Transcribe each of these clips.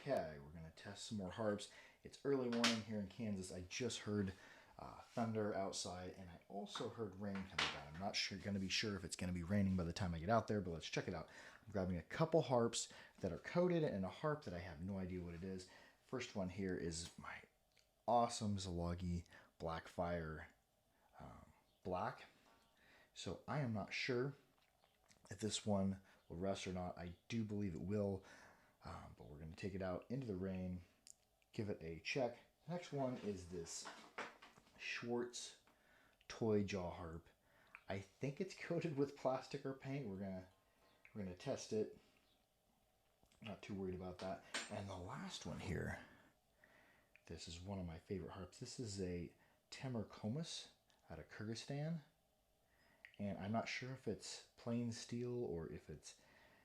Okay, we're going to test some more harps. It's early morning here in Kansas. I just heard thunder outside, and I also heard rain coming down. I'm not going to be sure if it's going to be raining by the time I get out there, but let's check it out. I'm grabbing a couple harps that are coated and a harp that I have no idea what it is. First one here is my awesome Zalagi Blackfire Black. So I am not sure if this one will rust or not. I do believe it will, but we're going to take it out into the rain, give it a check. Next one is this Schwartz toy jaw harp. I think it's coated with plastic or paint. We're gonna test it. Not too worried about that. And the last one here, this is one of my favorite harps. This is a khomus out of Kyrgyzstan, and I'm not sure if it's plain steel or if it's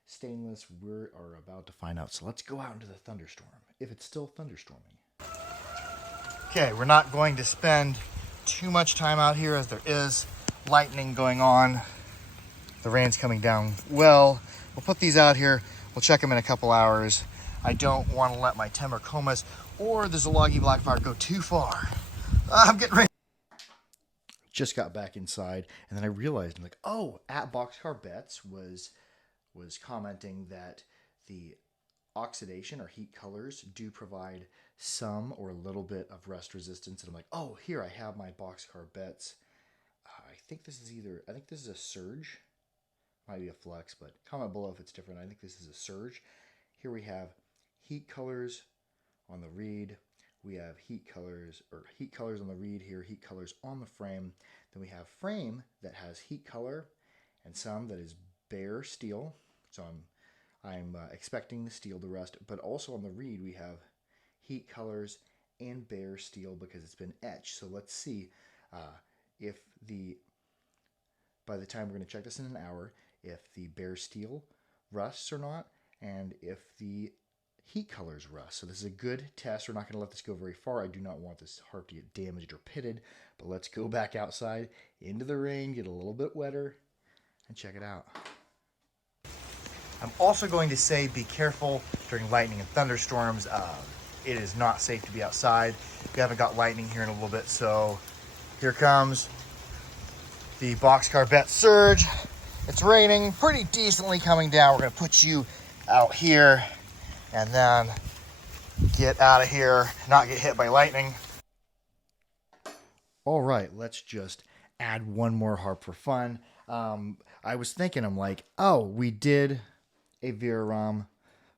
stainless. We are about to find out. So let's go out into the thunderstorm, if it's still thunderstorming. Okay, we're not going to spend too much time out here as there is lightning going on. The rain's coming down. Well, we'll put these out here. We'll check them in a couple hours. I don't want to let my khomus or the Zalagi Blackfire go too far. I'm getting ready. Just got back inside, and then I realized, I'm like, oh, at Boxcar Bets was commenting that the oxidation or heat colors do provide some or a little bit of rust resistance. And I'm like, oh, here I have my Boxcar Bets. I think this is a surge. Might be a flex, but comment below if it's different. I think this is a surge. Here we have heat colors on the reed. We have heat colors on the reed here, heat colors on the frame. Then we have frame that has heat color and some that is bare steel. So I'm expecting the steel to rust, but also on the reed we have heat colors and bare steel because it's been etched. So let's see if by the time we're going to check this in an hour, if the bare steel rusts or not, and if the heat colors rust. So this is a good test. We're not going to let this go very far. I do not want this harp to get damaged or pitted, but let's go back outside into the rain, get a little bit wetter, and check it out. I'm also going to say be careful during lightning and thunderstorms. It is not safe to be outside. We haven't got lightning here in a little bit, so here comes the Boxcar Bet surge. It's raining pretty decently coming down. We're going to put you out here and then get out of here, not get hit by lightning. All right, let's just add one more harp for fun. I was thinking, I'm like, oh, we did a Varghan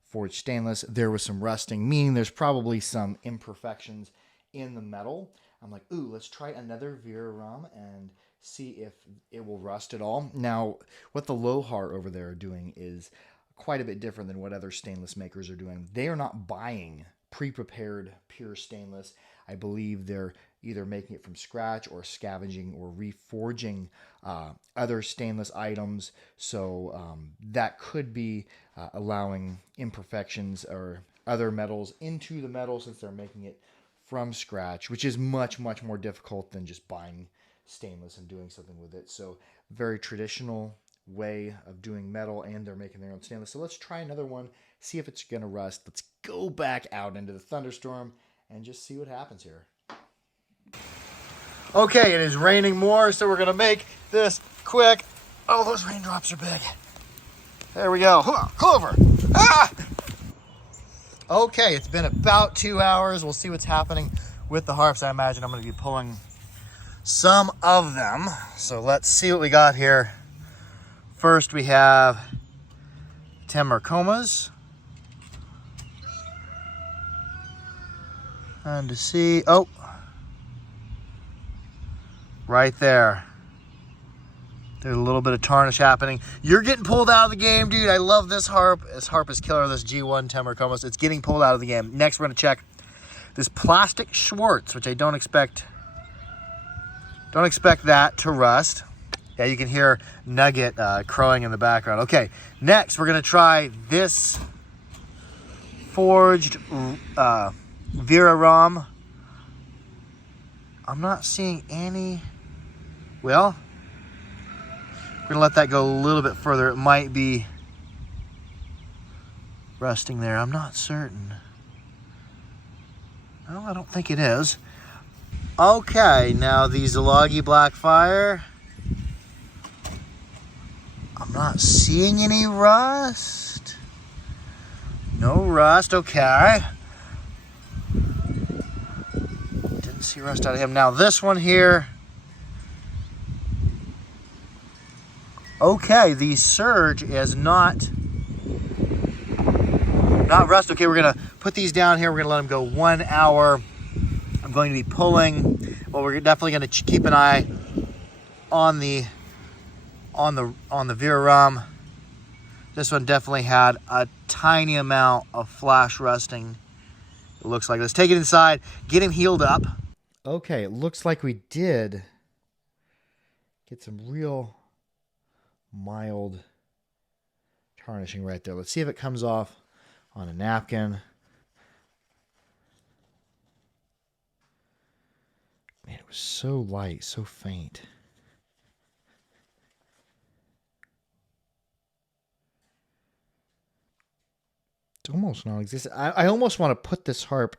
forged stainless. There was some rusting, meaning there's probably some imperfections in the metal. I'm like, ooh, let's try another Varghan and see if it will rust at all. Now, what the Lohar over there are doing is quite a bit different than what other stainless makers are doing. They are not buying pre-prepared pure stainless. I believe they're either making it from scratch or scavenging or reforging other stainless items. So that could be allowing imperfections or other metals into the metal since they're making it from scratch, which is much, much more difficult than just buying stainless and doing something with it. So very traditional way of doing metal, and they're making their own stainless. So let's try another one, see if it's going to rust. Let's go back out into the thunderstorm and just see what happens here. Okay, it is raining more, so we're going to make this quick. Oh, those raindrops are big. There we go. Come over. Ah! Okay, it's been about 2 hours. We'll see what's happening with the harps. I imagine I'm going to be pulling some of them. So let's see what we got here. First, we have 10 Marcomas. And to see, oh, right there. There's a little bit of tarnish happening. You're getting pulled out of the game, dude. I love this harp. This harp is killer, this G1 10 Marcomas. It's getting pulled out of the game. Next, we're going to check this plastic Schwartz, which I don't expect that to rust. Yeah, you can hear Nugget crowing in the background. Okay, next we're going to try this forged Varghan. I'm not seeing any. Well, we're going to let that go a little bit further. It might be rusting there. I'm not certain. Well, I don't think it is. Okay, now the Zalagi Black Fire. I'm not seeing any rust. No rust, okay. Didn't see rust out of him. Now this one here. Okay, the surge is not rust. Okay, we're gonna put these down here. We're gonna let them go 1 hour. I'm going to be pulling. Well, we're definitely gonna keep an eye on the Varghan. This one definitely had a tiny amount of flash rusting. It looks like. Let's take it inside, get him healed up. Okay, it looks like we did get some real mild tarnishing right there. Let's see if it comes off on a napkin. Man, it was so light, so faint. It's almost non-existent. I almost want to put this harp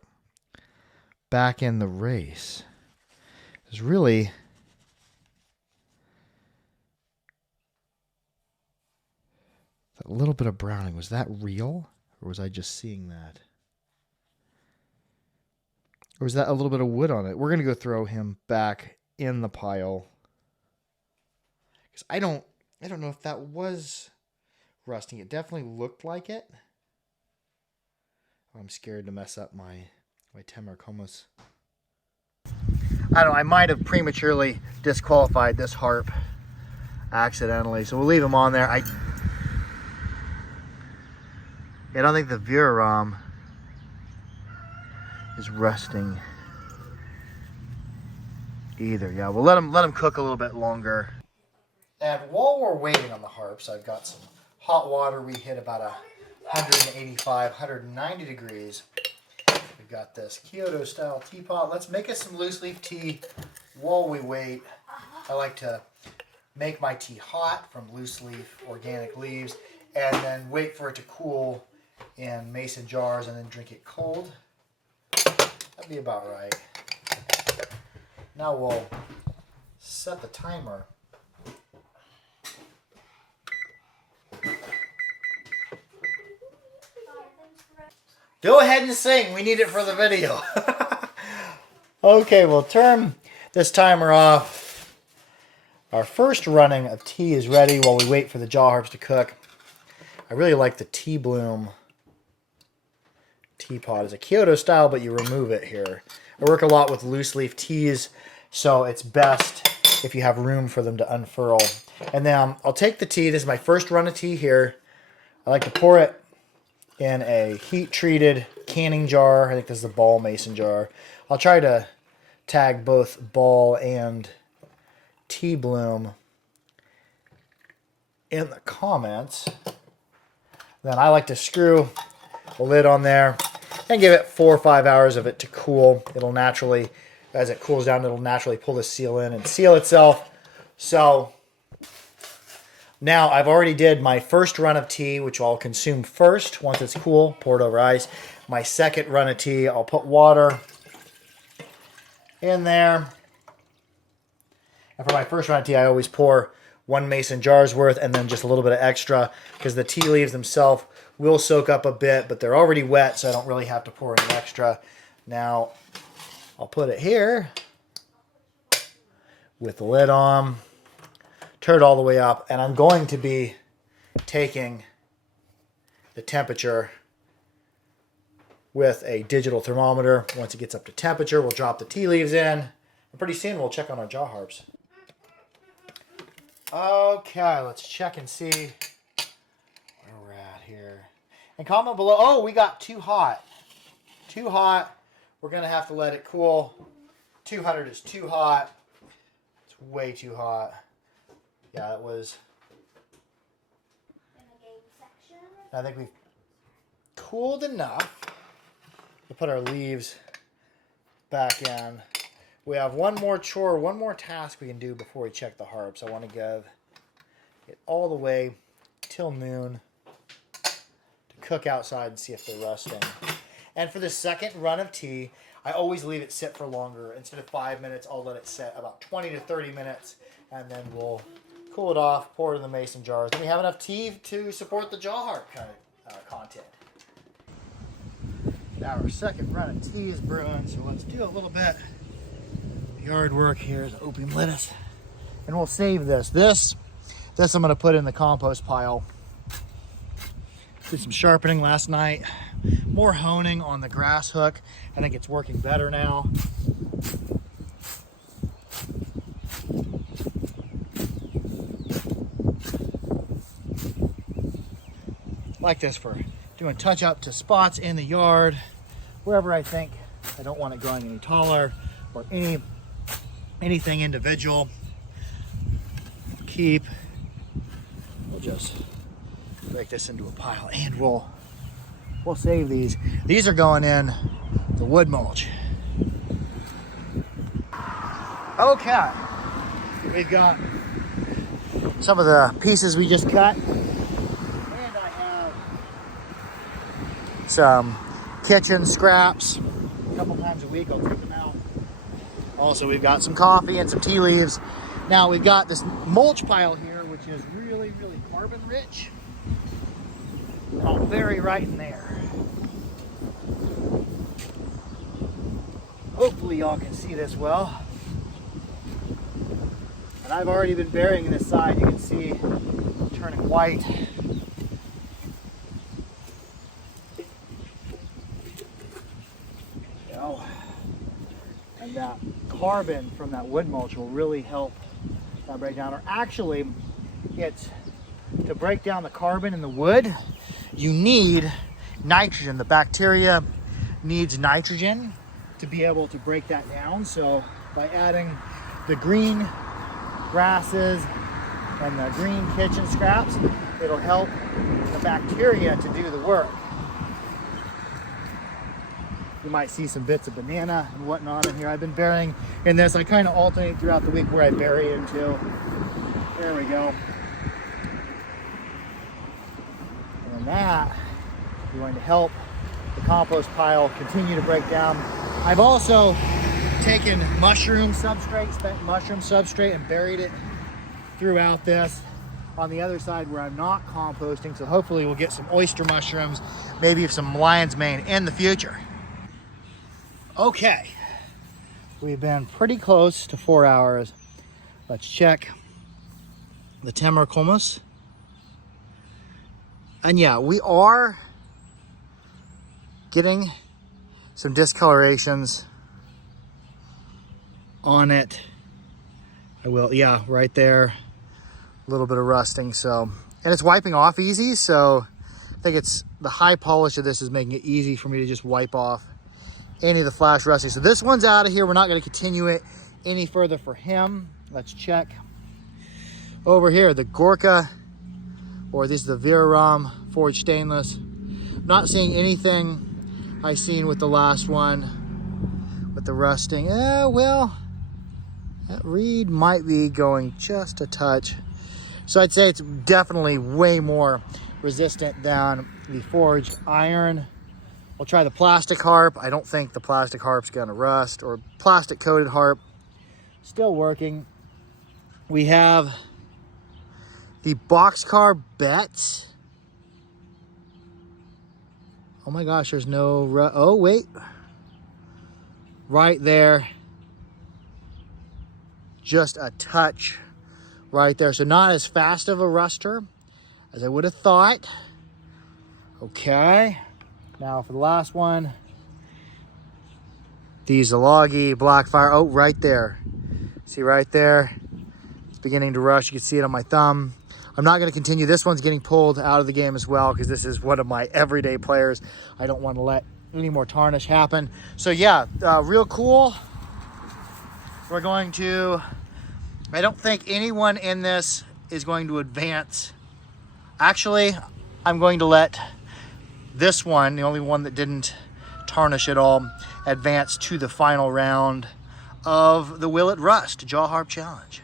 back in the race. It's really a little bit of browning. Was that real? Or was I just seeing that? Or was that a little bit of wood on it? We're going to go throw him back in the pile. Because I don't know if that was rusting. It definitely looked like it. I'm scared to mess up my Temur khomus. I don't know. I might have prematurely disqualified this harp accidentally. So we'll leave him on there. I don't think the Varghan is rusting either. Yeah, we'll let him cook a little bit longer. And while we're waiting on the harps, I've got some hot water. We hit about 185, 190 degrees. We've got this Kyoto style teapot. Let's make us some loose leaf tea while we wait. I like to make my tea hot from loose leaf organic leaves and then wait for it to cool in mason jars and then drink it cold. That'd be about right. Now we'll set the timer. Go ahead and sing. We need it for the video. Okay, we'll turn this timer off. Our first running of tea is ready while we wait for the jawharps to cook. I really like the tea bloom teapot. It's a Kyoto style, but you remove it here. I work a lot with loose leaf teas, so it's best if you have room for them to unfurl. And then I'll take the tea. This is my first run of tea here. I like to pour it in a heat-treated canning jar. I think this is the ball mason jar. I'll try to tag both ball and tea bloom in the comments. Then I like to screw the lid on there and give it 4 or 5 hours of it to cool. It'll naturally, as it cools down, it'll naturally pull the seal in and seal itself. So now I've already did my first run of tea, which I'll consume first once it's cool, pour it over ice. My second run of tea, I'll put water in there. And for my first run of tea, I always pour 1 mason jar's worth and then just a little bit of extra because the tea leaves themselves will soak up a bit, but they're already wet, so I don't really have to pour any extra. Now, I'll put it here with the lid on, turn it all the way up, and I'm going to be taking the temperature with a digital thermometer. Once it gets up to temperature, we'll drop the tea leaves in, and pretty soon we'll check on our jawharps. Okay, let's check and see where we're at here. And comment below. Oh, we got too hot. Too hot. We're going to have to let it cool. 200 is too hot. It's way too hot. Yeah, it was. In the game section. I think we've cooled enough. We'll put our leaves back in. We have one more chore, one more task we can do before we check the harps. I want to give it all the way till noon to cook outside and see if they're rusting. And for the second run of tea, I always leave it sit for longer. Instead of 5 minutes, I'll let it sit about 20 to 30 minutes, and then we'll cool it off, pour it in the mason jars. Then we have enough tea to support the jaw harp kind of content. Now our second run of tea is brewing, so let's do a little bit of yard work here as opium lettuce. And we'll save this. This I'm going to put in the compost pile. Did some sharpening last night. More honing on the grass hook. I think it's working better now. Like this for doing touch up to spots in the yard, wherever I think I don't want it growing any taller or anything individual. We'll just break this into a pile, and we'll save these. These are going in the wood mulch. Okay, we've got some of the pieces we just cut, and I have some kitchen scraps. A couple times a week I'll take them out. Also, we've got some coffee and some tea leaves. Now we've got this mulch pile here, which is really, really carbon rich. I'll bury right in there. Hopefully y'all can see this well. And I've already been burying this side. You can see it's turning white. And that carbon from that wood mulch will really help that break down. Or actually, it's to break down the carbon in the wood, you need nitrogen. The bacteria needs nitrogen to be able to break that down. So by adding the green grasses and the green kitchen scraps, it'll help the bacteria to do the work. You might see some bits of banana and whatnot in here. I've been burying in this. I kind of alternate throughout the week where I bury into. There we go. And that is going to help the compost pile continue to break down. I've also taken mushroom substrate, spent mushroom substrate, and buried it throughout this on the other side where I'm not composting. So hopefully we'll get some oyster mushrooms, maybe some lion's mane in the future. Okay, we've been pretty close to 4 hours. Let's check the Temmer khomus. And yeah, we are getting some discolorations on it. Yeah, right there. A little bit of rusting, so. And it's wiping off easy, so I think it's the high polish of this is making it easy for me to just wipe off any of the flash rusting. So this one's out of here. We're not going to continue it any further for him. Let's check over here, the Gorka, or this is the Viraram forged stainless. Not seeing anything I seen with the last one with the rusting. Well, that reed might be going just a touch. So I'd say it's definitely way more resistant than the forged iron. We'll try the plastic harp. I don't think the plastic harp's gonna rust, or plastic coated harp. Still working. We have the boxcar bet. Oh my gosh, there's no, oh wait. Right there. Just a touch right there. So not as fast of a ruster as I would have thought. Okay. Now for the last one, the Zalagi Blackfire. Oh, right there. See right there? It's beginning to rust. You can see it on my thumb. I'm not going to continue. This one's getting pulled out of the game as well because this is one of my everyday players. I don't want to let any more tarnish happen. So yeah, real cool. We're going to, I don't think anyone in this is going to advance. Actually, I'm going to let this one, the only one that didn't tarnish at all, advance to the final round of the Will It Rust Jaw Harp Challenge.